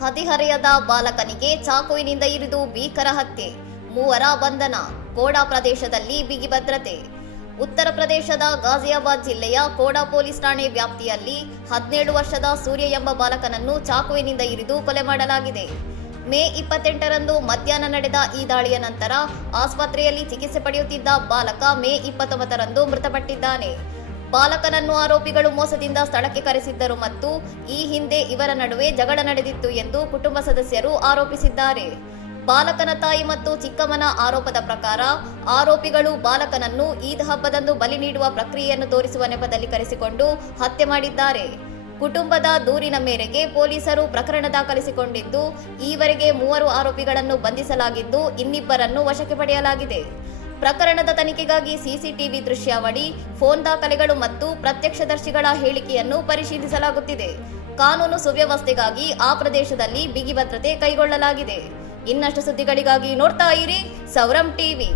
ಹದಿಹರೆಯದ ಬಾಲಕನಿಗೆ ಚಾಕುವಿನಿಂದ ಇರಿದು ಭೀಕರ ಹತ್ಯೆ, 3 ಬಂಧನ. ಕೋಡಾ ಪ್ರದೇಶದಲ್ಲಿ ಬಿಗಿ ಭದ್ರತೆ. ಉತ್ತರ ಪ್ರದೇಶದ ಗಾಜಿಯಾಬಾದ್ ಜಿಲ್ಲೆಯ ಕೋಡಾ ಪೊಲೀಸ್ ಠಾಣೆ ವ್ಯಾಪ್ತಿಯಲ್ಲಿ 17 ವರ್ಷದ ಸೂರ್ಯ ಎಂಬ ಬಾಲಕನನ್ನು ಚಾಕುವಿನಿಂದ ಇರಿದು ಕೊಲೆ ಮಾಡಲಾಗಿದೆ. ಮೇ 28ರಂದು ಮಧ್ಯಾಹ್ನ ನಡೆದ ಈ ದಾಳಿಯ ನಂತರ ಆಸ್ಪತ್ರೆಯಲ್ಲಿ ಚಿಕಿತ್ಸೆ ಪಡೆಯುತ್ತಿದ್ದ ಬಾಲಕ ಮೇ 29ರಂದು ಮೃತಪಟ್ಟಿದ್ದಾನೆ. ಬಾಲಕನನ್ನು ಆರೋಪಿಗಳು ಮೋಸದಿಂದ ಸ್ಥಳಕ್ಕೆ ಕರೆಸಿದ್ದರು ಮತ್ತು ಈ ಹಿಂದೆ ಇವರ ನಡುವೆ ಜಗಳ ನಡೆದಿತ್ತು ಎಂದು ಕುಟುಂಬ ಸದಸ್ಯರು ಆರೋಪಿಸಿದ್ದಾರೆ. ಬಾಲಕನ ತಾಯಿ ಮತ್ತು ಚಿಕ್ಕಮ್ಮನ ಆರೋಪದ ಪ್ರಕಾರ ಆರೋಪಿಗಳು ಬಾಲಕನನ್ನು ಈದ್ ಹಬ್ಬದಂದು ಬಲಿ ನೀಡುವ ಪ್ರಕ್ರಿಯೆಯನ್ನು ತೋರಿಸುವ ನೆಪದಲ್ಲಿ ಕರೆಸಿಕೊಂಡು ಹತ್ಯೆ ಮಾಡಿದ್ದಾರೆ. ಕುಟುಂಬದ ದೂರಿನ ಮೇರೆಗೆ ಪೊಲೀಸರು ಪ್ರಕರಣ ದಾಖಲಿಸಿಕೊಂಡಿದ್ದು, ಈವರೆಗೆ 3 ಆರೋಪಿಗಳನ್ನು ಬಂಧಿಸಲಾಗಿದ್ದು, ಇನ್ನಿಬ್ಬರನ್ನು ವಶಕ್ಕೆ ಪಡೆಯಲಾಗಿದೆ. ಪ್ರಕರಣದ ತನಿಖೆಗಾಗಿ ಸಿಸಿಟಿವಿ ದೃಶ್ಯಾವಳಿ, ಫೋನ್ ದಾಖಲೆಗಳು ಮತ್ತು ಪ್ರತ್ಯಕ್ಷದರ್ಶಿಗಳ ಹೇಳಿಕೆಯನ್ನು ಪರಿಶೀಲಿಸಲಾಗುತ್ತಿದೆ. ಕಾನೂನು ಸುವ್ಯವಸ್ಥೆಗಾಗಿ ಆ ಪ್ರದೇಶದಲ್ಲಿ ಬಿಗಿ ಭದ್ರತೆ ಕೈಗೊಳ್ಳಲಾಗಿದೆ. ಇನ್ನಷ್ಟು ಸುದ್ದಿಗಳಿಗಾಗಿ ನೋಡ್ತಾ ಇರಿ ಸೌರಂ ಟಿವಿ.